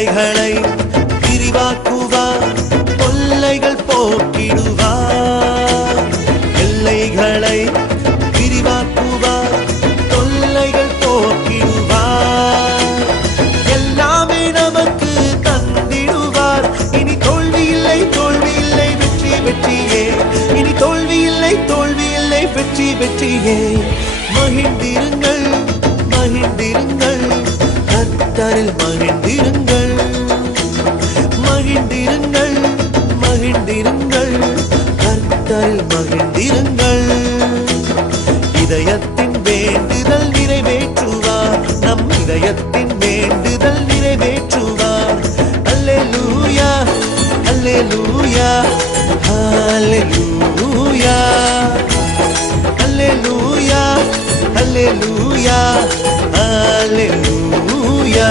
எல்லைகளை விரிவாக்குவார், தொல்லைகள் போக்கிடுவார். எல்லைகளை விரிவாக்குவார், தொல்லைகள் போக்கிடுவார். எல்லாமே நமக்கு தந்திடுவார். இனி தோல்வி இல்லை, தோல்வி இல்லை, வெற்றி வெற்றியே. இனி தோல்வி இல்லை, தோல்வி இல்லை, வெற்றி வெற்றியே. மகிழ்ந்திருங்கள், மகிழ்ந்திருங்கள், கர்த்தரில் மகிழ்ந்திருங்கள். மகிழ்ந்திருங்கள், மகிழ்ந்திருங்கள், கர்த்தரில் மகிழ்ந்திருங்கள். இதயத்தின் வேண்டுதல் நிறைவேற்றுவார், நம் இதயத்தின் வேண்டுதல் நிறைவேற்றுவார். அல்லேலூயா, அல்லேலூயா, அல்லேலூயா, அல்லேலூயா, அல்லேலூயா, அல்லேலூயா.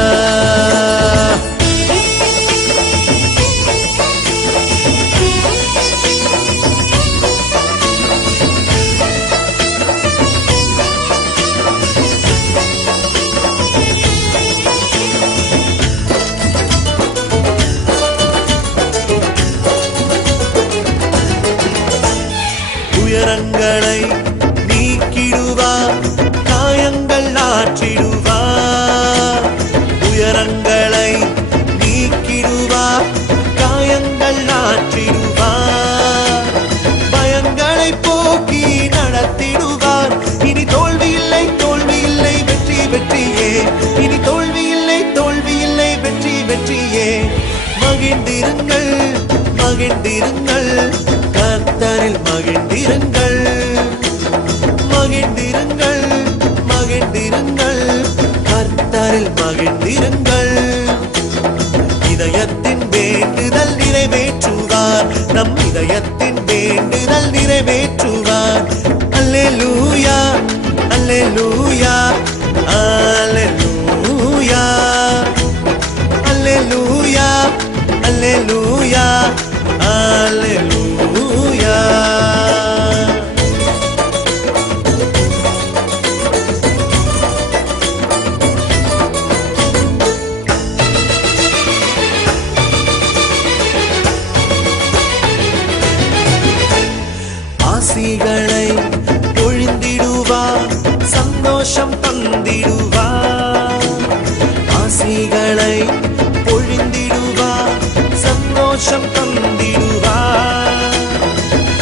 உயரங்களை நீக்கிடுவார், காயங்கள் ஆற்றிடுவார். உயரங்களை நீக்கிடுவார், காயங்கள் ஆற்றிடுவார். பயங்களை போக்கி நடத்திடுவார். இனி தோல்வி இல்லை, தோல்வி இல்லை, வெற்றி வெற்றியே. இனி தோல்வி இல்லை, தோல்வி இல்லை, வெற்றி வெற்றியே. மகிழ்ந்திருங்கள், மகிழ்ந்திருங்கள், கர்த்தரில் மகிழ்ந்திருங்கள். மகிழ்ந்திருங்கள், மகிழ்ந்திருங்கள், கர்த்தரில் மகிழ்ந்திருங்கள். இதயத்தின் வேண்டுதல் நிறைவேற்றுவார், நம் இதயத்தின் வேண்டுதல் நிறைவேற்றுவார். அல்லேலூயா, அல்லேலூயா, அல்லேலூயா, அல்லேலூயா, அல்லேலூயா, அல்லேலூயா. ஆசிகளை பொழிந்திடுவார், சந்தோஷம் தந்திடுவார். ஆசிகளை பொழிந்திடுவார், சந்தோஷம் தந்திடுவார்.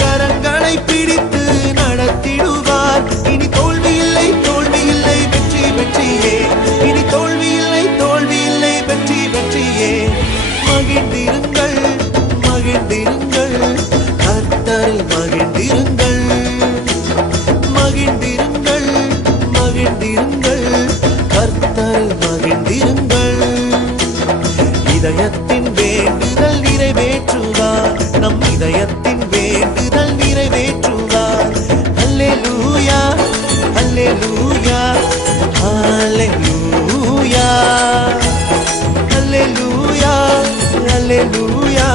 கரங்களை பிடித்து நடத்திடுவார். இனி தோல்வி இல்லை, தோல்வி இல்லை, வெற்றி வெற்றியே. இனி தோல்வி இல்லை, தோல்வி இல்லை, வெற்றி வெற்றியே. மகிழ்ந்திருங்கள், மகிழ்ந்திருங்கள், கர்த்தரில் மகிழ்ந்திருங்கள். மகிழ்ந்திருங்கள், மகிழ்ந்திருங்கள், கர்த்தரில் மகிழ்ந்திருங்கள். இதயத்தின் வேண்டுதல் நிறைவேற்றுவார், நம் இதயத்தின் வேண்டுதல் நிறைவேற்றுவார். அல்லேலூயா, அல்லேலூயா, அல்லேலூயா, அல்லேலூயா, அல்லேலூயா,